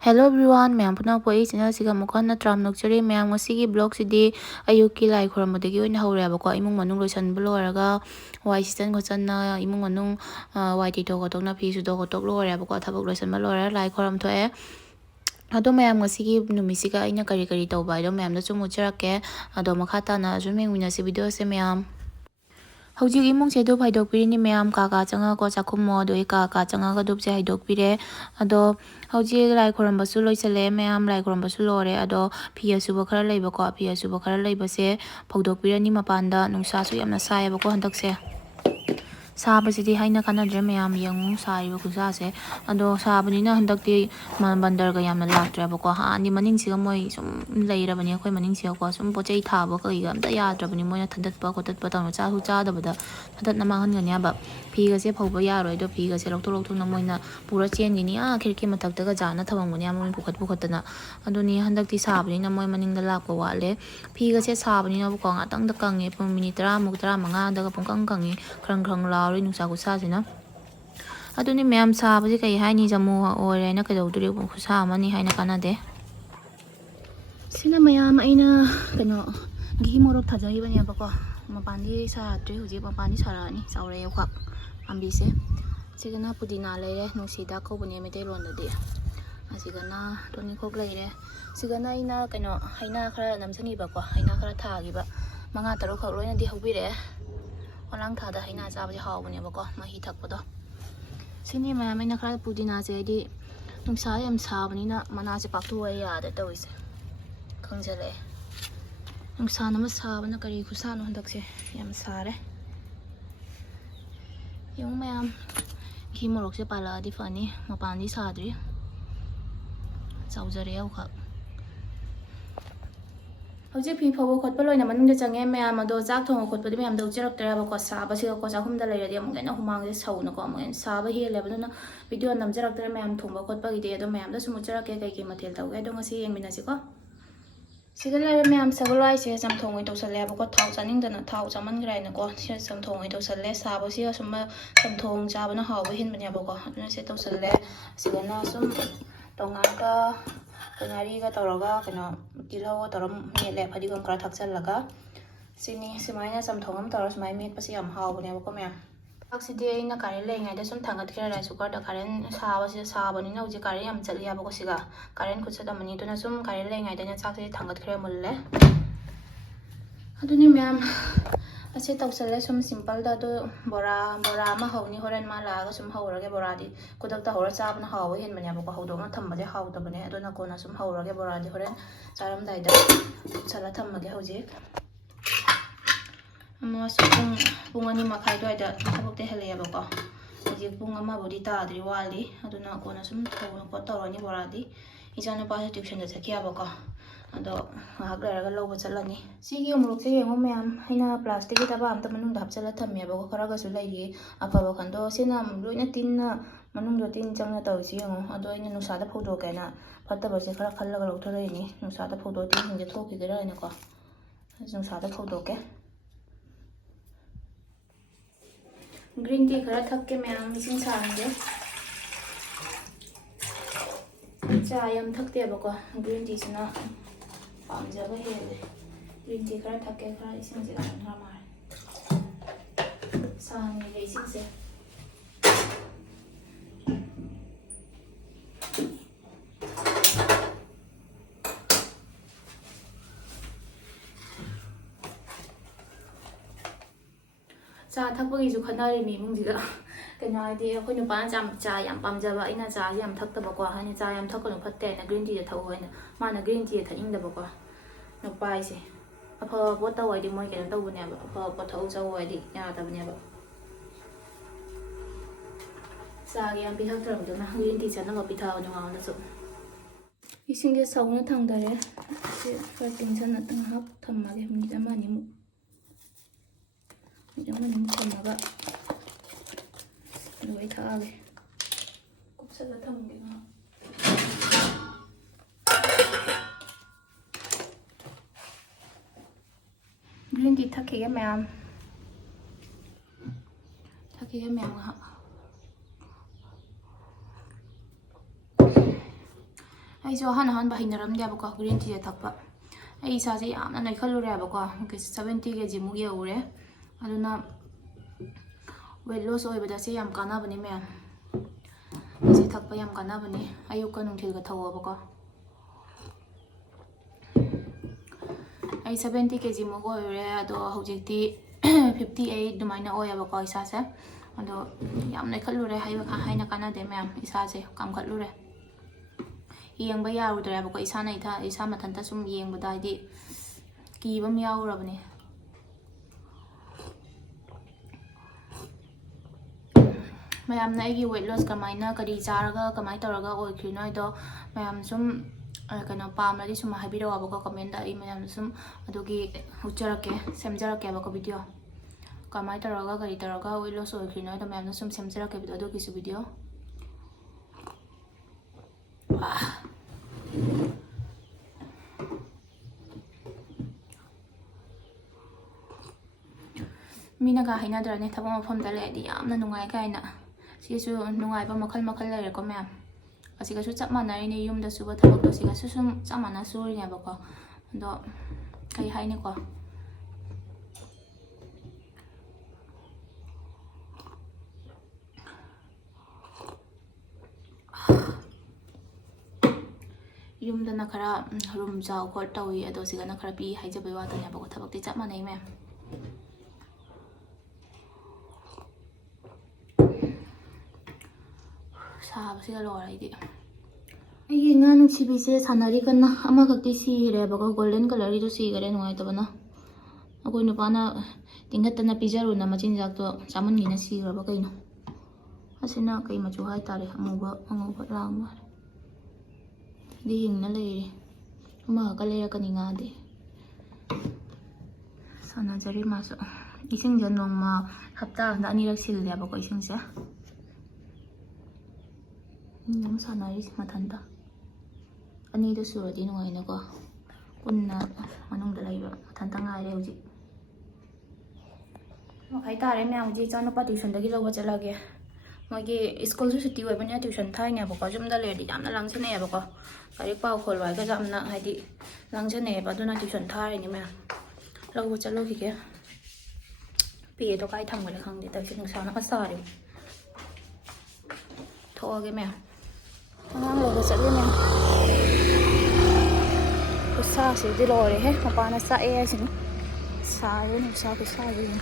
Hello everyone, ꯃꯌꯥꯝ ꯄꯨꯟꯅ ꯄꯣꯛꯏ ꯆꯦꯅꯦꯜꯁꯤꯒ ꯑꯃꯨꯛ ꯍꯟꯅ ꯇ꯭ꯔꯥꯝ ꯅꯣꯛꯆꯔꯤ ꯃꯌꯥꯝ ꯉꯁꯤꯒꯤ ꯕ꯭ꯂꯣꯒꯁꯤꯗꯤ ꯑꯌꯨꯛꯀꯤ ꯂꯥꯏ ꯈꯣꯏꯔꯝꯕꯗꯒꯤ ꯑꯣꯏꯅ ꯍꯧꯔꯦꯕꯀꯣ ꯏꯃꯨꯡ ꯃꯅꯨꯡ ꯂꯣꯏꯁꯟꯕ ꯂꯣꯏꯔꯒ ꯋꯥꯏ ꯁꯤꯆꯟ ꯈꯣꯠꯆꯟꯅ ꯏꯃꯨꯡ ꯃꯅꯨꯡ ꯋꯥꯏ ꯇꯩꯊꯣꯛ ꯈꯣꯠꯇꯣꯛꯅ ꯐꯤ ꯁꯨꯗꯣꯛ ꯈꯣꯠꯇꯣꯛ ꯂꯣꯏꯔꯦꯕꯀꯣ ꯊꯕꯛ ꯂꯣꯏꯁꯟꯕ ꯂꯣꯏꯔꯦ ꯂꯥꯏ ꯈꯣꯏꯔꯝ ꯊꯣꯛꯑꯦ ꯑꯗꯣ ꯃꯌꯥꯝ ꯉꯁꯤꯒꯤ ꯅꯨꯃꯤꯠꯁꯤꯒ ꯑꯩꯅ ꯀꯔꯤ ꯀꯔꯤ ꯇꯧꯕ ꯍꯥꯏꯗꯣ ꯃꯌꯥꯝꯗ ꯁꯨꯝ ꯎꯠꯆꯔꯛꯀꯦ ꯑꯗꯣ ꯃꯈꯥ ꯇꯥꯅ ꯁꯨꯝ ꯌꯦꯡꯃꯤꯟꯅꯁꯤ ꯚꯤꯗꯤꯑꯣꯁꯦ ꯃꯌꯥꯝ ꯍꯧꯖꯤꯛ ꯏꯃꯨꯡꯁꯦ ꯙꯨꯞ ꯍꯩꯗꯣꯛꯄꯤꯔꯤꯅꯤ ꯃꯌꯥꯝ ꯀꯥ ꯆꯪꯉꯒꯀꯣ ꯆꯥꯛꯈꯨꯝꯃꯣ ꯑꯗꯨꯒꯤ ꯀꯥ ꯆꯪꯉꯒ ꯙꯨꯞꯁꯦ ꯍꯩꯗꯣꯛꯄꯤꯔꯦ ꯑꯗꯣ ꯍꯧꯖꯤꯛ ꯂꯥꯏ ꯈꯣꯏꯔꯝꯕꯁꯨ ꯂꯣꯏꯁꯜꯂꯦ ꯃꯌꯥꯝ ꯂꯥꯏ ꯈꯣꯏꯔꯝꯕꯁꯨ ꯂꯣꯏꯔꯦ ꯑꯗꯣ ꯐꯤ ꯑꯁꯨꯕ ꯈꯔ ꯂꯩꯕꯀꯣ ꯐꯤ ꯑꯁꯨꯕ ꯈꯔ ꯂꯩꯕꯁꯦ ꯐꯧꯗꯣꯛꯄꯤꯔꯅꯤ ꯃꯄꯥꯟꯗ ꯅꯨꯡꯁꯥꯁꯨ ꯌꯥꯝꯅ ꯁꯥꯏꯌꯦꯕꯀꯣ ꯍꯟꯗꯛꯁꯦ ꯁꯥꯕꯁꯤꯗꯤ ꯍꯥꯏꯅ ꯀꯥꯟꯅꯗ꯭ꯔꯦ ꯃꯌꯥꯝ ꯌꯦꯡꯉꯨ ꯁꯥꯔꯤꯕ ꯈꯨꯠꯁꯥꯁꯦ ꯑꯗꯣ ꯁꯥꯕꯅꯤꯅ ꯍꯟꯗꯛꯇꯤ ꯕꯟꯗꯔꯒ ꯌꯥꯝꯅ ꯂꯥꯛꯇ꯭ꯔꯦꯕꯀꯣ ꯍꯥꯟꯅꯗꯤ ꯃꯅꯤꯡꯁꯤꯒ ꯃꯣꯏ ꯁꯨꯝ ꯂꯩꯔꯕꯅꯤ ꯑꯩꯈꯣꯏ ꯃꯅꯤꯡꯁꯤꯒꯀꯣ ꯁꯨꯝ ꯄꯣꯠ ꯆꯩ ꯊꯥꯕ ꯀꯩꯒ ꯑꯝꯇ ꯌꯥꯗ꯭ꯔꯕꯅꯤ ꯃꯣꯏꯅ ꯊꯗꯠꯄ ꯈꯣꯠꯇꯠꯄ ꯇꯧꯅ ꯆꯥꯁꯨ ꯆꯥꯗꯕꯗ ꯊꯗꯠꯅ ꯃꯥꯡꯍꯟꯒꯅꯤ ꯍꯥꯏꯕ ꯐꯤꯒꯁꯦ ꯐꯧꯕ ꯌꯥꯔꯣꯏ ꯑꯗꯣ ꯐꯤꯒꯁꯦ ꯂꯧꯊꯣꯛꯅ ꯃꯣꯏꯅ ꯄꯨꯔ ꯆꯦꯟꯈꯤꯅꯤ ꯈꯤꯔꯀꯤ ꯃꯊꯛꯇꯒ ꯖꯥꯅ ꯊꯝꯃꯝꯒꯅꯤ ꯃꯣꯏꯅ ꯄꯨꯈꯠꯇꯅ ꯑꯗꯨꯅꯤ ꯍꯟꯗꯛꯇꯤ ꯁꯥꯕꯅꯤꯅ ꯃꯣꯏ ꯃꯅꯤꯡꯗ ꯂꯥꯛꯄ ꯋꯥꯠꯂꯦ ꯐꯤꯒꯁꯦ ꯁꯥꯕꯅꯤꯅꯀꯣ ꯉꯥꯛꯇꯪꯗ ꯀꯪꯉꯦ ꯄꯨꯡ ꯃꯤꯅꯤꯠ 30 35ꯗꯒ ꯄꯨꯡꯀꯪ ꯀꯪꯉꯤ ꯈ꯭ꯔꯪ ꯂꯥꯎꯔꯤ ꯅꯨꯡꯁꯥ ꯈꯨꯠꯁꯥꯁꯤꯅ ꯑꯗꯨꯅꯤ ꯃꯌꯥꯝ ꯁꯥꯕꯁꯦ ꯀꯩ ꯍꯥꯏꯅꯤ ꯖꯃꯨ ꯑꯣꯏꯔꯦꯅ ꯀꯩꯗꯧꯗꯣꯔꯤꯕ ꯈꯨꯠꯁꯥ ꯑꯃꯅꯤ ꯍꯥꯏꯅ ꯀꯥꯟꯅꯗꯦ ꯁꯤꯅ ꯃꯌꯥꯝ ꯑꯩꯅ ꯘꯤ ꯃꯣꯔꯣꯛ ꯊꯥꯖꯈꯤꯕꯅꯦꯕꯀꯣ ꯃꯄꯥꯟꯗꯤ ꯁꯥꯗ꯭ꯔꯤ ꯍꯧꯖꯤꯛ ꯃꯄꯥꯟꯗꯤ ꯁꯥꯔꯛꯑꯅꯤ ꯆꯥꯎꯔꯛꯑꯦ ꯈ꯭ꯋꯥꯛ ꯄꯥꯝꯕꯤꯁꯦ ꯁꯤꯒꯅ ꯄꯨꯗꯤꯅꯥ ꯂꯩꯔꯦ ꯅꯨꯡꯁꯤꯗꯥꯛ ꯀꯧꯕꯅꯦ ꯃꯩꯇꯩꯂꯣꯟꯗꯗꯤ ꯑꯁꯤꯒꯅ ꯇꯣꯅꯤꯈꯣꯛ ꯂꯩꯔꯦ ꯁꯤꯒꯅ ꯑꯩꯅ ꯍꯩꯅꯥ ꯈꯔ ꯅꯝꯁꯤꯟꯈꯤꯕꯀꯣ ꯍꯩꯅꯥ ꯈꯔ ꯊꯥꯈꯤꯕ 5-6 ꯈꯛ ꯂꯣꯏꯅꯗꯤ ꯍꯧꯕꯤꯔꯛꯑꯦ ꯍꯣꯂꯥꯡ ꯊꯥꯗ ꯍꯩꯅꯥ ꯆꯥꯕꯁꯦ ꯍꯥꯎꯕꯅꯦꯕꯀꯣ ꯃꯍꯤ ꯊꯛꯄꯗꯣ ꯁꯤꯅꯤ ꯃꯌꯥꯝ ꯑꯩꯅ ꯈꯔ ꯄꯨꯗꯤꯅꯥꯁꯦ ꯍꯥꯏꯗꯤ ꯅꯨꯡꯁꯥ ꯌꯥꯝ ꯁꯥꯕꯅꯤꯅ ꯃꯅꯥꯁꯦ ꯄꯥꯛꯊꯣꯛꯑ ꯌꯥꯗ ꯇꯧꯔꯤꯁꯦ ꯈꯪꯖꯜꯂꯛꯑꯦ ꯅꯨꯡꯁꯥꯅ ꯑꯃ ꯁꯥꯕꯅ ꯀꯔꯤ ꯈꯨꯠꯁꯥꯅꯣ ꯍꯟꯗꯛꯁꯦ ꯌꯥꯝ ꯁꯥꯔꯦ ꯌꯦꯡꯉꯨ ꯃꯌꯥꯝ ꯘꯤ ꯃꯣꯔꯣꯛꯁꯦ ꯄꯥꯜꯂꯛꯑꯗꯤ ꯐꯅꯤ ꯃꯄꯥꯟꯗꯤ ꯁꯥꯗ꯭ꯔꯤ ꯆꯥꯎꯖꯔꯦ ꯍꯧꯈꯛ ꯍꯧꯖꯤꯛ ꯐꯤ ꯐꯧꯕ ꯈꯣꯠꯄ ꯂꯣꯏꯅ ꯃꯅꯨꯡꯗ ꯆꯪꯉꯦ ꯃꯌꯥꯝ ꯑꯗꯣ ꯆꯥꯛ ꯊꯣꯡꯕ ꯈꯣꯠꯄꯗꯤ ꯃꯌꯥꯝꯗ ꯎꯠꯆꯔꯛꯇ꯭ꯔꯦꯕꯀꯣ ꯁꯥꯕꯁꯤꯒꯀꯣ ꯆꯥꯛꯈꯨꯝꯗ ꯂꯩꯔꯗꯤ ꯑꯃꯨꯛ ꯍꯦꯟꯅ ꯍꯨꯃꯥꯡꯁꯦ ꯁꯧꯅꯀꯣ ꯑꯃꯨꯛ ꯍꯦꯟꯅ ꯁꯥꯕ ꯍꯦꯜꯂꯦꯕ ꯑꯗꯨꯅ ꯚꯤꯗꯤꯑꯣ ꯅꯝꯖꯔꯛꯇ꯭ꯔꯦ ꯃꯌꯥꯝ ꯊꯣꯡꯕ ꯈꯣꯠꯄꯒꯤꯗꯤ ꯑꯗꯣ ꯃꯌꯥꯝꯗ ꯁꯨꯝ ꯎꯠꯆꯔꯛꯀꯦ ꯀꯩ ꯃꯊꯦꯜ ꯇꯧꯒꯦ ꯑꯗꯣ ꯉꯁꯤ ꯌꯦꯡꯃꯤꯟꯅꯁꯤꯀꯣ ꯁꯤꯗ ꯂꯩꯔꯦ ꯃꯌꯥꯝ ꯁꯒꯣꯜ ꯍꯋꯥꯏꯁꯦ ꯆꯝꯊꯣꯡ ꯑꯣꯏꯅ ꯇꯧꯁꯜꯂꯦꯕꯀꯣ ꯊꯥꯎ ꯆꯥꯅꯤꯡꯗꯅ ꯊꯥꯎ ꯆꯥꯃꯟꯈ꯭ꯔꯦ ꯍꯥꯏꯅꯀꯣ ꯁꯤ ꯆꯝꯊꯣꯡ ꯑꯣꯏꯅ ꯇꯧꯁꯜꯂꯦ ꯁꯥꯕꯁꯤꯒ ꯁꯨꯝ ꯆꯝꯊꯣꯡ ꯆꯥꯕꯅ ꯍꯥꯎꯕ ꯍꯦꯟꯕꯅꯦꯕꯀꯣ ꯑꯗꯨꯅ ꯁꯤ ꯇꯧꯁꯜꯂꯦ ꯑꯁꯤꯒꯅ ꯁꯨꯝ ꯇꯣꯉꯥꯟꯒ ꯉꯥꯔꯤꯒ ꯇꯧꯔꯒ ꯇꯤꯜꯍꯧꯒ ꯇꯧꯔꯒ ꯃꯦꯠꯂꯦ ꯐꯗꯤꯒꯣꯝ ꯈꯔ ꯊꯥꯛꯆꯜꯂꯒ ꯁꯤꯅꯤ ꯁꯨꯃꯥꯏꯅ ꯆꯝꯊꯣꯡ ꯑꯃ ꯇꯧꯔꯒ ꯁꯨꯃꯥꯏꯅ ꯃꯦꯠꯄꯁꯤ ꯌꯥꯝ ꯍꯥꯎꯕꯅꯦꯕꯀꯣ ꯃꯌꯥꯝ ꯆꯥꯛꯁꯤꯗꯤ ꯑꯩꯅ ꯀꯥꯔꯦꯟ ꯂꯩꯔꯤꯉꯩꯗ ꯁꯨꯝ ꯊꯥꯡꯒꯠꯈ꯭ꯔꯦ ꯔꯥꯏꯁ ꯀꯨꯀꯔꯗ ꯀꯥꯔꯦꯟ ꯁꯥꯕꯅꯤꯅ ꯍꯧꯖꯤꯛ ꯀꯥꯔꯦꯟ ꯌꯥꯝ ꯆꯠꯂꯤꯌꯦꯕꯀꯣ ꯁꯤꯒ ꯀꯥꯔꯦꯟ ꯈꯨꯠꯆꯠ ꯑꯃꯅꯤ ꯑꯗꯨꯅ ꯁꯨꯝ ꯀꯥꯔꯦꯟ ꯂꯩꯔꯤꯉꯩꯗ ꯑꯩꯅ ꯆꯥꯛꯁꯦ ꯊꯥꯡꯒꯠꯈ꯭ꯔꯦ ꯃꯨꯜꯂꯦ ꯑꯗꯨꯅꯤ ꯃꯌꯥꯝ ꯑꯁꯤ ꯇꯧꯁꯜꯂꯦ ꯁꯨꯝ ꯁꯤꯝꯄꯜꯗ ꯑꯗꯣ ꯕꯣꯔꯥ ꯑꯃ ꯍꯧꯅꯤ ꯍꯣꯔꯦꯟ ꯃꯥ ꯂꯥꯛꯑꯒ ꯁꯨꯝ ꯍꯧꯔꯒꯦ ꯕꯣꯔꯥꯗꯤ ꯈꯨꯗꯛꯇ ꯍꯧꯔ ꯆꯥꯕꯅ ꯍꯥꯎꯕ ꯍꯦꯟꯕꯅꯦꯕꯀꯣ ꯍꯧꯗꯣꯛꯅ ꯊꯝꯕꯗꯤ ꯍꯥꯎꯇꯕꯅꯦ ꯑꯗꯨꯅ ꯀꯣꯟꯅ ꯁꯨꯝ ꯍꯧꯔꯒꯦ ꯕꯣꯔꯥꯗꯤ ꯍꯣꯔꯦꯟ ꯆꯥꯔꯝꯗꯥꯏꯗ ꯐꯨꯠꯁꯜꯂ ꯊꯝꯃꯒꯦ ꯍꯧꯖꯤꯛ ꯑꯃꯁꯨ ꯄꯨꯡ 2:30 ꯑꯗꯨꯋꯥꯏꯗ ꯊꯕꯛꯇ ꯍꯜꯂꯛꯑꯦꯕꯀꯣ ꯍꯧꯖꯤꯛ ꯄꯨꯡ 1ꯕꯨꯗꯤ ꯇꯥꯗ꯭ꯔꯤ ꯋꯥꯠꯂꯤ ꯑꯗꯨꯅ ꯀꯣꯟꯅ ꯁꯨꯝ ꯊꯣꯡꯅ ꯈꯣꯠ ꯇꯧꯔꯅꯤ ꯕꯣꯔꯥꯗꯤ ꯏꯆꯥꯅꯨꯄꯥꯁꯨ ꯇ꯭ꯌꯨꯁꯟꯗ ꯆꯠꯈꯤꯌꯦꯕꯀꯣ ꯑꯗꯣ ꯉꯥꯏꯍꯥꯛ ꯂꯩꯔꯒ ꯂꯧꯕ ꯆꯠꯂꯅꯤ ꯁꯤꯒꯤ ꯃꯣꯔꯣꯛꯁꯦ ꯌꯦꯡꯉꯣ ꯃꯌꯥꯝ ꯑꯩꯅ ꯄ꯭ꯂꯥꯁꯇꯤꯛꯀꯤ ꯗꯕꯥ ꯑꯝꯇ ꯃꯅꯨꯡꯗ ꯍꯥꯞꯆꯜꯂ ꯊꯝꯃꯦꯕꯀꯣ ꯈꯔꯒꯁꯨ ꯂꯩꯔꯤ ꯑꯐꯕ ꯈꯟꯗꯣ ꯁꯤꯅ ꯂꯣꯏꯅ ꯇꯤꯟꯅ ꯃꯅꯨꯡꯗ ꯇꯤꯟ ꯆꯪꯅ ꯇꯧꯔꯤꯁꯤ ꯌꯦꯡꯉꯣ ꯑꯗꯣ ꯑꯩꯅ ꯅꯨꯡꯁꯥꯗ ꯐꯧꯗꯣꯛꯀꯦꯅ ꯐꯠꯇꯕꯁꯦ ꯈꯔ ꯈꯜꯂꯒ ꯂꯧꯊꯣꯔꯛꯏꯅꯤ ꯅꯨꯡꯁꯥꯗ ꯐꯧꯗꯣꯛ ꯇꯤꯟꯁꯤꯡꯁꯦ ꯊꯣꯛꯈꯤꯗꯣꯏꯔꯥ ꯍꯥꯏꯅꯀꯣ ꯅꯨꯡꯁꯥꯗ ꯐꯧꯗꯣꯛꯀꯦ ꯒ꯭ꯔꯤꯟ ꯇꯤ ꯈꯔ ꯊꯛꯀꯦ ꯃꯌꯥꯝ ꯏꯁꯤꯡ ꯁꯥꯍꯟꯒꯦ ꯆꯥ ꯌꯥꯝ ꯊꯛꯇꯦꯕꯀꯣ ꯒ꯭ꯔꯤꯟ ꯇꯤꯁꯤꯅ ꯄꯥꯝꯖꯕ ꯍꯦꯜꯂꯦ ꯒ꯭ꯔꯤꯟ ꯇꯤ ꯈꯔ ꯊꯛꯀꯦ ꯈꯔ ꯏꯁꯤꯡꯁꯦ ꯈꯔ ꯃꯥꯜꯂꯦ ꯁꯥꯍꯟꯒꯤꯒꯦ ꯏꯁꯤꯡꯁꯦ ꯆꯥ ꯊꯛꯄꯒꯤꯁꯨ ꯈꯟꯅꯔꯤꯅꯤ ꯏꯃꯨꯡꯁꯤꯗ ꯍꯥꯏꯗꯤ ꯑꯩꯈꯣꯏ ꯅꯨꯄꯥꯅ ꯆꯥ ꯌꯥꯝ ꯄꯥꯝꯖꯕ ꯑꯩꯅ ꯆꯥꯁꯦ ꯌꯥꯝ ꯊꯛꯇꯕꯀꯣ ꯍꯥꯏꯗꯤ ꯆꯥ ꯌꯥꯝ ꯊꯛꯀꯅꯨ ꯐꯠꯇꯦ ꯍꯥꯏꯅ ꯒ꯭ꯔꯤꯟ ꯇꯤꯗ ꯊꯛꯎ ꯍꯥꯏꯅ ꯃꯥꯅ ꯒ꯭ꯔꯤꯟ ꯇꯤꯗ ꯊꯛꯅꯤꯡꯗꯕꯀꯣ ꯅꯨꯄꯥ ꯍꯥꯏꯁꯦ ꯑꯐꯕ ꯄꯣꯠ ꯇꯧ ꯍꯥꯏꯗꯤ ꯃꯣꯏ ꯇꯧꯕꯅꯦꯕ ꯑꯐꯕ ꯄꯣꯠ ꯊꯛꯎ ꯆꯧ ꯍꯥꯏꯗꯤ ꯌꯥꯗꯕꯅꯦꯕ ꯆꯥꯒ ꯌꯥꯝ ꯄꯤꯊꯛꯇ꯭ꯔꯕꯗꯨꯅ ꯒ꯭ꯔꯤꯟ ꯇꯤ ꯆꯠꯅꯕ ꯄꯤꯊꯛꯑꯕꯅꯤ ꯃꯉꯣꯟꯗꯁꯨ ꯏꯁꯤꯡꯁꯦ ꯁꯧꯅ ꯊꯥꯡꯊꯔꯦ ꯁꯤ ꯈꯔ ꯇꯤꯡꯁꯟꯅ ꯉꯥꯏꯍꯥꯛ ꯊꯝꯃꯒꯦ ꯃꯤꯅꯤꯠ 1-2ꯃꯨꯛ ꯊꯝꯃꯒ ꯑꯗꯨꯒ ꯑꯩ ꯊꯛꯑꯒꯦ ꯀꯨꯞꯁꯜꯂ ꯊꯝꯒꯦ ꯉꯥꯏꯍꯥꯛ ꯒ꯭ꯔꯤꯟ ꯇꯤ ꯊꯛꯈꯤꯒꯦ ꯃꯌꯥꯝ ꯉꯥꯏꯍꯥꯛ ꯑꯩꯁꯨ ꯑꯍꯥꯟꯕ ꯍꯩꯅꯔꯝꯗꯦꯕꯀꯣ ꯒ꯭ꯔꯤꯟ ꯇꯤꯁꯦ ꯊꯛꯄ ꯑꯩ ꯏꯁꯥꯁꯦ ꯌꯥꯝꯅ ꯅꯣꯏꯈꯠꯂꯨꯔꯦꯕꯀꯣ 70 kgꯃꯨꯛ ꯌꯧꯔꯦ ꯑꯗꯨꯅ ꯋꯦꯠ ꯂꯣꯁ ꯑꯣꯏꯕꯗ ꯁꯤ ꯌꯥꯝ ꯀꯥꯟꯅꯕꯅꯤ ꯃꯌꯥꯝ ꯁꯤ ꯊꯛꯄ ꯌꯥꯝ ꯀꯥꯟꯅꯕꯅꯤ ꯑꯌꯨꯛꯀ ꯅꯨꯡꯊꯤꯜꯒ ꯊꯛꯑꯣꯕꯀꯣ ꯑꯩ 70 kgꯃꯨꯛ ꯑꯣꯏꯔꯦ ꯑꯗꯣ ꯍꯧꯖꯤꯛꯇꯤ 58 ꯑꯗꯨꯃꯥꯏꯅ ꯑꯣꯏꯌꯦꯕꯀꯣ ꯏꯁꯥꯁꯦ ꯑꯗꯣ ꯌꯥꯝ ꯅꯣꯏꯈꯠꯂꯨꯔꯦ ꯍꯥꯏꯅ ꯀꯥꯟꯅꯗꯦ ꯃꯌꯥꯝ ꯏꯁꯥꯁꯦ ꯀꯥꯝꯈꯠꯂꯨꯔꯦ ꯌꯦꯡꯕ ꯌꯥꯔꯨꯗ꯭ꯔꯦꯕꯀꯣ ꯏꯁꯥ ꯃꯊꯟꯇ ꯁꯨꯝ ꯌꯦꯡꯕꯗ ꯍꯥꯏꯗꯤ ꯀꯤꯕ ꯑꯃ ꯌꯥꯎꯔꯕꯅꯦ ꯃꯌꯥꯝꯅ ꯑꯩꯒꯤ ꯋꯦꯠ ꯂꯣꯁ ꯀꯃꯥꯏꯅ ꯀꯔꯤ ꯆꯥꯔꯒ ꯀꯃꯥꯏꯅ ꯇꯧꯔꯒ ꯑꯣꯏꯈ꯭ꯔꯤꯅꯣ ꯍꯥꯏꯗꯣ ꯃꯌꯥꯝ ꯁꯨꯝ ꯀꯩꯅꯣ ꯄꯥꯝꯃꯗꯤ ꯁꯨꯝ ꯍꯥꯏꯕꯤꯔꯛꯑꯣꯕꯀꯣ ꯀꯃꯦꯟꯇ ꯑꯩ ꯃꯌꯥꯝꯅ ꯁꯨꯝ ꯑꯗꯨꯒꯤ ꯎꯠꯆꯔꯛꯀꯦ ꯁꯦꯝꯖꯔꯛꯀꯦꯕꯀꯣ ꯚꯤꯗꯤꯑꯣ ꯀꯃꯥꯏꯅ ꯇꯧꯔꯒ ꯀꯔꯤ ꯇꯧꯔꯒ ꯋꯦꯠ ꯂꯣꯁ ꯑꯣꯏꯈ꯭ꯔꯤꯅꯣ ꯍꯥꯏꯗꯣ ꯃꯌꯥꯝꯅ ꯁꯨꯝ ꯁꯦꯝꯖꯔꯛꯀꯦꯕꯗꯣ ꯑꯗꯨꯒꯤꯁꯨ ꯚꯤꯗꯤꯑꯣ ꯃꯤꯅꯒ ꯍꯥꯏꯅꯗ꯭ꯔꯅꯦ ꯊꯕꯛ ꯃꯐꯝꯗ ꯂꯩꯔꯗꯤ ꯌꯥꯝꯅ ꯅꯨꯡꯉꯥꯏ ꯀꯥꯏꯅ ꯁꯤꯁꯨ ꯅꯨꯡꯉꯥꯏꯕ ꯃꯈꯜ ꯂꯩꯔꯦꯀꯣ ꯃꯌꯥꯝ ꯑꯁꯤꯒꯁꯨ ꯆꯞ ꯃꯥꯟꯅꯔꯤꯅꯦ ꯌꯨꯝꯗ ꯁꯨꯕ ꯊꯕꯛꯇꯣ ꯁꯤꯒꯁꯨ ꯁꯨꯝ ꯆꯞ ꯃꯥꯟꯅ ꯁꯨꯔꯤꯅꯦꯕꯀꯣ ꯑꯗꯣ ꯀꯩ ꯍꯥꯏꯅꯤꯀꯣ ꯌꯨꯝꯗꯅ ꯈꯔ ꯔꯨꯝ ꯆꯥꯎ ꯈꯣꯠ ꯇꯧꯏ ꯑꯗꯣ ꯁꯤꯒꯅ ꯈꯔ ꯄꯤ ꯍꯥꯏꯖꯕꯩ ꯋꯥꯇꯅꯦꯕꯀꯣ ꯊꯕꯛꯇꯤ ꯆꯞ ꯃꯥꯟꯅꯩ ꯃꯌꯥꯝ ꯁꯥꯕꯁꯤꯒ ꯂꯣꯏꯔꯦ ꯑꯩꯗꯤ ꯑꯩꯒꯤ ꯉꯥ ꯅꯨꯡꯁꯤꯕꯤꯁꯦ ꯁꯥꯟꯅꯔꯤ ꯀꯟꯅ ꯑꯃꯈꯛꯇꯤ ꯁꯤꯈ꯭ꯔꯦꯕꯀꯣ ꯒꯣꯜꯗꯟ ꯀꯂꯔꯒꯤꯗꯣ ꯁꯤꯈ꯭ꯔꯦ ꯅꯨꯡꯉꯥꯏꯇꯕꯅ ꯑꯩꯈꯣꯏ ꯅꯨꯄꯥꯅ ꯇꯤꯡꯈꯠꯇꯅ ꯄꯤꯖꯔꯨꯅ ꯃꯆꯤꯟꯖꯥꯛꯇꯣ ꯆꯥꯃꯟꯒꯤꯅ ꯁꯤꯈ꯭ꯔꯕ ꯀꯩꯅꯣ ꯑꯁꯤꯅ ꯀꯩ ꯃꯆꯨ ꯍꯥꯏꯇꯥꯔꯦ ꯑꯉꯧꯕ ꯂꯥꯡꯕ ꯗꯤ ꯍꯤꯡꯅ ꯂꯩꯔꯤ ꯑꯃꯈꯛꯀ ꯂꯩꯔꯛꯀꯅꯤ ꯉꯥꯗꯤ ꯁꯥꯟꯅꯖꯔꯤ ꯃꯥꯁꯨ ꯏꯁꯤꯡꯁꯦ ꯅꯣꯡꯃ ꯍꯞꯇꯥ ꯑꯃꯗ 2ꯔꯛ ꯁꯤꯜꯂꯦꯕꯀꯣ ꯏꯁꯤꯡꯁꯦ ꯑꯗꯨꯝ ꯁꯥꯟꯅꯔꯤ ꯃꯊꯟꯇ 2ꯗꯣ ꯁꯨꯔꯗꯤ ꯅꯨꯡꯉꯥꯏꯅꯀꯣ ꯄꯨꯟꯅ ꯃꯅꯨꯡꯗ ꯂꯩꯕ ꯃꯊꯟꯇ ꯉꯥꯏꯔꯦ ꯍꯧꯖꯤꯛ ꯍꯥꯏꯇꯥꯔꯦ ꯃꯌꯥꯝ ꯍꯧꯖꯤꯛ ꯏꯆꯥꯅꯨꯄꯥ ꯇ꯭ꯌꯨꯁꯟꯗꯒꯤ ꯂꯧꯕ ꯆꯠꯂꯒꯦ ꯃꯣꯏꯒꯤ ꯁ꯭ꯀꯨꯜꯁꯨ ꯁꯨꯇꯤ ꯑꯣꯏꯕꯅꯤꯅ ꯇ꯭ꯌꯨꯁꯟ ꯊꯥꯏꯅꯦꯕꯀꯣ ꯌꯨꯝꯗ ꯂꯩꯔꯗꯤ ꯌꯥꯝꯅ ꯂꯥꯡꯁꯟꯅꯩꯑꯕꯀꯣ ꯂꯥꯏꯔꯤꯛ ꯄꯥꯎ ꯈꯣꯠꯂꯣ ꯍꯥꯏꯔꯒ ꯌꯥꯝꯅ ꯍꯥꯏꯗꯤ ꯂꯥꯡꯁꯟꯅꯩꯑꯕ ꯑꯗꯨꯅ ꯇ꯭ꯌꯨꯁꯟ ꯊꯥꯔꯤꯅꯤ ꯃꯌꯥꯝ ꯂꯧꯕ ꯆꯠꯂꯨꯈꯤꯒꯦ ꯄꯦꯗꯣ ꯀꯥꯏ ꯊꯝꯒ꯭ꯔꯦ ꯈꯪꯗꯦ ꯇꯧꯔꯤꯁꯦ ꯅꯨꯡꯁꯥꯅꯒ ꯁꯥꯔꯤ ꯊꯣꯛꯑꯒꯦ ꯃꯌꯥꯝ ꯑꯉꯥꯡ ꯂꯧꯕ ꯆꯠꯂꯤ ꯃꯌꯥꯝ ꯈꯨꯠꯁꯥꯁꯤꯗꯤ ꯂꯣꯏꯔꯦꯍꯦ ꯃꯄꯥꯅ ꯆꯥꯛꯑꯦ ꯍꯥꯏꯁꯤꯅꯤ ꯁꯥꯔꯦ ꯅꯨꯡꯁꯥ ꯈꯨꯠꯁꯥꯁꯤꯗꯤ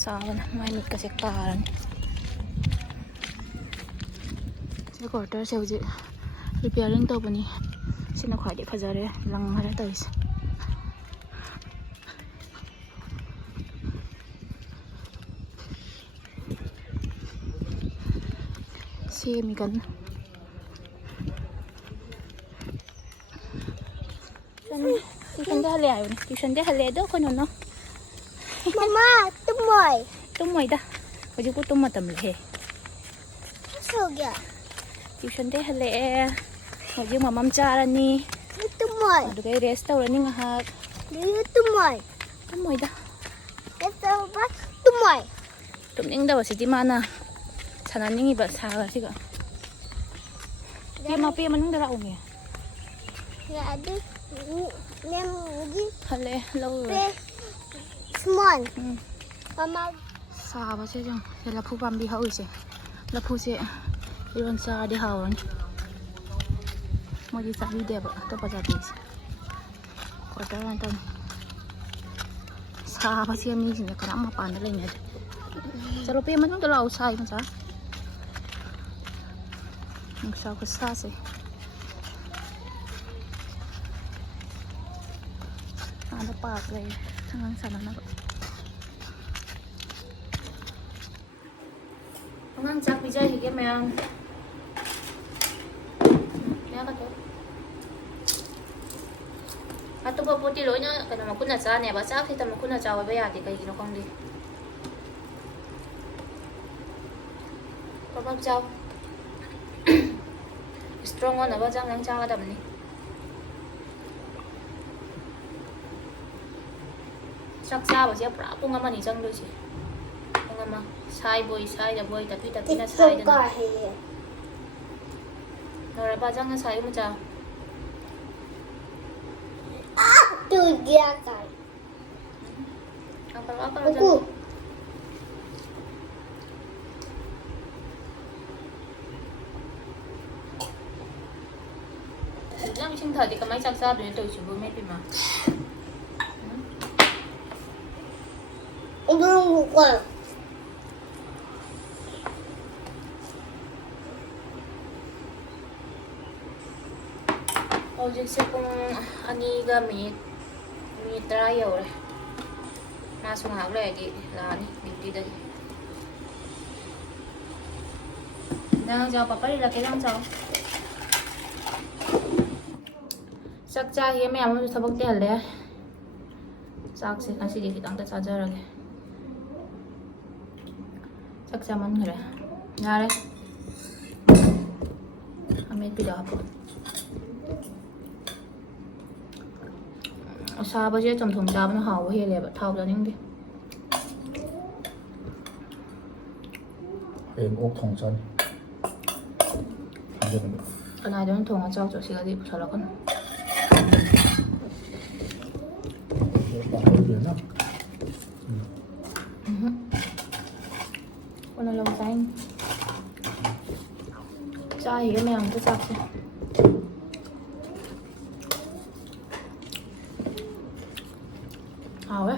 ꯁꯥꯕꯅ ꯃꯥꯏ ꯃꯤꯠꯀꯁꯦ ꯀꯥꯔꯅꯤ ꯁꯤ ꯀ꯭ꯋꯥꯇꯔꯁꯦ ꯍꯧꯖꯤꯛ ꯔꯤꯄꯤꯌꯥꯔꯤꯡ ꯇꯧꯕꯅꯤ ꯁꯤꯅ ꯈ꯭ꯋꯥꯏꯗꯒꯤ ꯐꯖꯔꯦ ꯂꯪꯉꯔꯦ ꯇꯧꯔꯤꯁꯦ ꯁꯦꯝꯃꯤ ꯀꯟꯅ ꯇ꯭ꯌꯨꯁꯟꯗ ꯍꯜꯂꯦ ꯍꯥꯏꯕꯅꯦ ꯇ꯭ꯌꯨꯁꯟꯗ ꯍꯜꯂꯦ ꯑꯗꯣ ꯀꯩꯅꯣꯅꯣ ꯃꯃꯥ ꯇꯨꯝꯃꯣꯏ ꯇꯨꯝꯃꯣꯏꯗ ꯍꯧꯖꯤꯛꯄꯨ ꯇꯨꯝ ꯃꯇꯝ ꯂꯩꯍꯦ ꯁꯣꯒꯦ ꯇ꯭ꯌꯨꯁꯟꯗꯩ ꯍꯜꯂꯛꯑꯦ ꯍꯧꯖꯤꯛ ꯃꯃꯝ ꯆꯥꯔꯅꯤ ꯇꯨꯝꯃꯣꯏ ꯑꯗꯨꯒ ꯔꯦꯁ ꯇꯧꯔꯅꯤ ꯉꯥꯏꯍꯥꯛ ꯇꯨꯝꯃꯣꯏ ꯇꯨꯝꯃꯣꯏꯗ ꯇꯨꯝꯃꯣꯏ ꯇꯨꯝꯅꯤꯡꯗꯕꯁꯤꯗꯤ ꯃꯥꯅ ꯁꯥꯟꯅꯅꯤꯡꯉꯤꯕ ꯁꯥꯒꯁꯤꯒ ꯄꯦ ꯃꯅꯨꯡꯗ ꯂꯥꯛꯎꯅꯦ ꯌꯥꯗꯤ ꯅꯦꯝꯒꯤ ꯍꯜꯂꯛꯑꯦ ꯂꯧꯔꯨꯔꯦ ꯁꯃꯣꯟ ꯃꯃꯥ ꯁꯥꯕꯁꯦ ꯌꯦꯡꯉꯣ ꯁꯤ ꯂꯐꯨ ꯄꯥꯝꯕꯤ ꯍꯧꯔꯤꯁꯦ ꯂꯐꯨꯁꯦ ꯏꯔꯣꯟ ꯆꯥꯔꯗꯤ ꯍꯥꯎꯔꯅꯤ ꯃꯣꯏꯗꯤ ꯆꯥꯕꯤꯗꯦꯕ ꯑꯇꯣꯞꯄ ꯖꯥꯇꯤꯁꯦ ꯀ꯭ꯋꯥꯇꯔ ꯉꯥꯛꯇꯅꯤ ꯁꯥꯕꯁꯦ ꯃꯤꯁꯤꯡꯁꯦ ꯀꯅꯥꯝ ꯃꯄꯥꯟꯗ ꯂꯩꯅꯗꯦ ꯆꯠꯂꯣ ꯄꯦ ꯃꯅꯨꯡꯗ ꯂꯥꯛꯑꯣ ꯁꯥꯏ ꯃꯆꯥ ꯅꯨꯡꯁꯥ ꯈꯨꯠꯁꯥꯁꯦ ꯑꯥꯗ ꯄꯥꯔꯛ ꯂꯩꯔꯦ ꯑꯉꯥꯡ ꯁꯥꯟꯅꯅꯕ ꯑꯉꯥꯡ ꯆꯥꯛ ꯄꯤꯖꯈꯤꯒꯦ ꯃꯌꯥꯝ ꯑꯇꯣꯞꯄ ꯄꯣꯠꯇꯤ ꯂꯣꯏꯅ ꯀꯩꯅꯣ ꯃꯈꯨꯠꯅ ꯆꯥꯅꯦꯕ ꯆꯥꯛ ꯈꯤꯇ ꯃꯈꯨꯠꯅ ꯆꯥꯎꯕ ꯌꯥꯗꯦ ꯀꯩꯒꯤꯅꯣ ꯈꯪꯗꯦ ꯄꯕꯛ ꯆꯥꯎ ꯏꯁꯇ꯭ꯔꯣꯡ ꯑꯣꯏꯅꯕ ꯆꯥꯡ ꯆꯥꯒꯗꯕꯅꯤ ꯆꯥꯛ ꯆꯥꯕꯁꯦ ꯄꯨꯔꯥ ꯄꯨꯡ 1 ꯆꯪꯗꯣꯏꯁꯦ ꯄꯨꯡ 1 ꯑꯃ ꯁꯥꯏꯕꯣꯏ ꯁꯥꯏꯗꯕꯣꯏ ꯇꯥꯄꯤ ꯇꯥꯄꯤꯅ Tiktok ꯁꯥꯏꯗꯅ ka he. ꯅꯧꯔꯦ ꯄꯥꯖꯪꯅ ꯁꯥꯏ ꯃꯆꯥ Tu dia kan. Akal Akal Buku. ꯅꯪ ꯏꯁꯤꯡ ꯊꯛꯑꯗꯤ ꯀꯃꯥꯏꯅ ꯆꯥꯛ ꯆꯥꯗꯣꯏꯅꯣ ꯇꯧꯔꯤꯁꯤꯕꯨ ꯃꯦꯠꯄꯤꯃ Buku. ꯍꯧꯖꯤꯛꯁꯦ ꯄꯨꯡ 2:10 ꯌꯧꯔꯦ ꯃꯥꯁꯨ ꯉꯥꯏꯍꯥꯛ ꯂꯩꯔꯗꯤ ꯂꯥꯛꯑꯅꯤ ꯗ꯭ꯌꯨꯇꯤꯗꯒꯤ ꯅꯪ ꯆꯥꯎ ꯄꯥꯄꯥ ꯂꯥꯛꯀꯦ ꯅꯪ ꯆꯥꯎ ꯆꯥꯛ ꯆꯥꯈꯤꯌꯦ ꯃꯌꯥꯝ ꯑꯃꯁꯨ ꯊꯕꯛ ꯇꯍꯜꯂꯦ ꯆꯥꯛꯁꯦ ꯉꯁꯤꯗꯤ ꯈꯤꯇꯪꯇ ꯆꯥꯖꯔꯒꯦ ꯆꯥꯛ ꯆꯥꯃꯟꯈ꯭ꯔꯦ ꯌꯥꯔꯦ ꯑꯃꯦꯠꯄꯤꯗꯣ ꯍꯥꯞꯄꯣ ꯑꯁꯥꯕꯁꯦ ꯆꯝꯊꯣꯡ ꯆꯥꯕꯅ ꯍꯥꯎꯕ ꯍꯦꯜꯂꯦꯕ ꯊꯥꯎ ꯆꯥꯅꯤꯡꯗꯦ ꯑꯣꯛ ꯊꯣꯡ ꯆꯥꯅꯤ ꯀꯅꯥꯏꯗꯅꯣ ꯊꯣꯡꯉ ꯆꯥꯎ ꯆꯠꯁꯤꯒꯗꯤ ꯄꯨꯁꯜꯂꯛꯀꯅꯨ ꯀꯣꯟꯅ ꯂꯧ ꯆꯥꯏꯅꯤ ꯆꯥꯏꯌꯦ ꯃꯌꯥꯝꯗ ꯆꯥꯛꯁꯦ ꯍꯥꯎꯋꯦ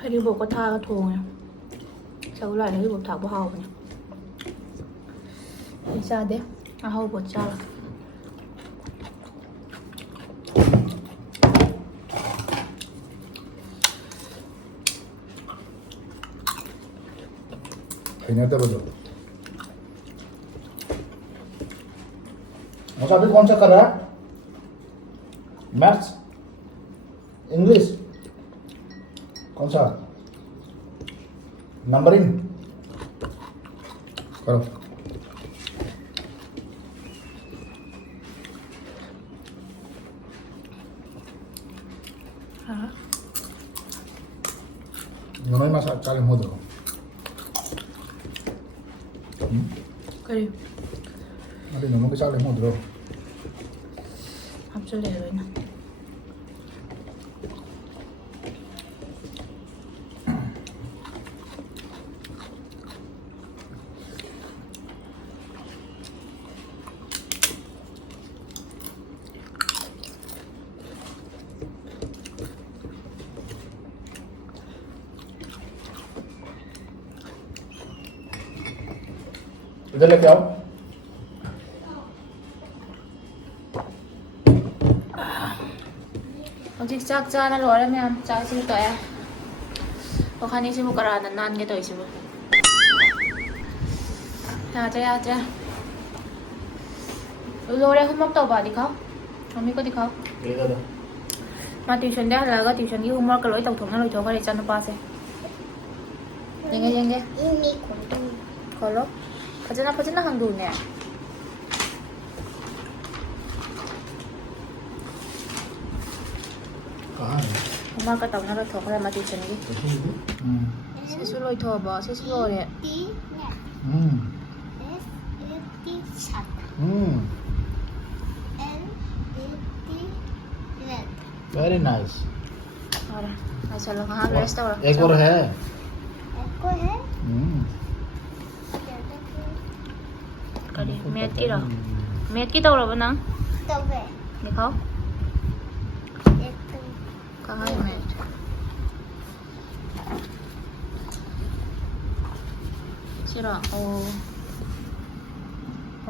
ꯍꯩꯔꯤꯕꯣꯞꯀ ꯊꯥꯛꯑꯒ ꯊꯣꯡꯉꯦ ꯁꯧꯒ꯭ꯔꯤ ꯂꯥꯏ ꯍꯩꯔꯤꯕꯣꯞ ꯊꯥꯛꯄ ꯍꯥꯎꯕꯅꯦ ꯑꯩ ꯆꯥꯗꯦ ꯑꯍꯥꯎꯕ ꯆꯥꯔ हईनदबदो मौसा अभी कौन सा कर रहा है मैथ्स इंग्लिश कौन सा नंबरिंग करो हाँ दोनों ही मसाला चाले हो दो करी अरे नमक के चाले हो दो हapchale loina इधर लेके आओ ꯍꯧꯖꯤꯛ ꯆꯥꯛ ꯆꯥꯅ ꯂꯣꯏꯔꯦ ꯃꯌꯥꯝ ꯆꯥꯛꯁꯤ ꯇꯣꯛꯑꯦ ꯋꯥꯈꯜꯁꯤꯕꯨ ꯀꯔꯥꯅ ꯅꯥꯟꯒꯦ ꯇꯧꯔꯤꯁꯤꯕꯨ ꯌꯥꯗ꯭ꯔꯦ ꯌꯥꯗ꯭ꯔꯦ ꯂꯣꯏꯔꯦ ꯍꯣꯝꯋꯥꯔꯛ ꯇꯧꯕ दिखाओ मम्मी को दिखाओ मा ट्यूशन हल्लागा ट्यूशन की होमवर्क लोई तौथोंना लोइथोखरे इचा नुपासे येंगे Ini kuntu. खोलो फजना फजना हंगदुने कहाँ है होमवर्क का तौना लोइथोखरे मा ट्यूशन की सेसु लोइथोबो सेसु लोरे T hmm S A T sat. Hmm L A T red. Very nice और आई चलो कहां रेस्ट हो एक और है Eko hai. करी मैथ की रो मैथ की तौरबो नंग Tabe. दिखाओ Eko. कहां है मैथ सिरा ओ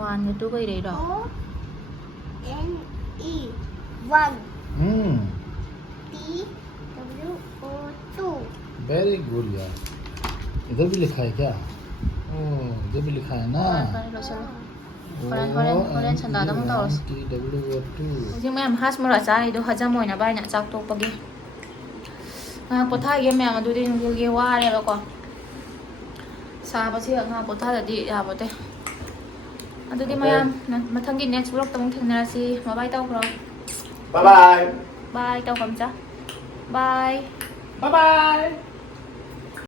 1 2 कई रे रो O N E 1. हम्म T W O 2. Very good यार इधर भी लिखा है क्या ओ इधर भी लिखा है ना कर लो चलो Horen sanda dong terus. TWO2. Hꯧꯖꯤꯛ ꯃꯌꯥꯝ ꯍꯥꯁ ꯃꯣꯔꯥ ꯆꯥꯔꯤꯗꯣ ꯍꯖꯝ ꯑꯣꯏꯅꯕ ꯍꯥꯏꯅ ꯆꯥꯛ ꯇꯣꯛꯄꯒꯤ ꯉꯥꯏꯍꯥꯛ ꯄꯣꯊꯥꯒꯦ ꯃꯌꯥꯝ ꯑꯗꯨꯗꯤ ꯅꯨꯡꯊꯤꯜꯒꯤ ꯋꯥꯔꯦꯕꯀꯣ ꯁꯥꯕꯁꯤ ꯉꯥꯏꯍꯥꯛ ꯄꯣꯊꯥꯗꯗꯤ ꯌꯥꯕꯣꯇꯦ ꯑꯗꯨꯗꯤ ꯃꯌꯥꯝ ꯃꯊꯪꯒꯤ ꯅꯦꯛꯁ ꯕ꯭ꯂꯣꯛꯇ ꯑꯃꯨꯛ ꯊꯦꯡꯅꯔꯁꯤ ꯕꯥꯏ ꯇꯧꯈ꯭ꯔꯣ Bye bye. ꯕꯥꯏ ꯇꯧꯈ꯭ꯔꯝꯆꯥ ꯕꯥꯏ Bye bye.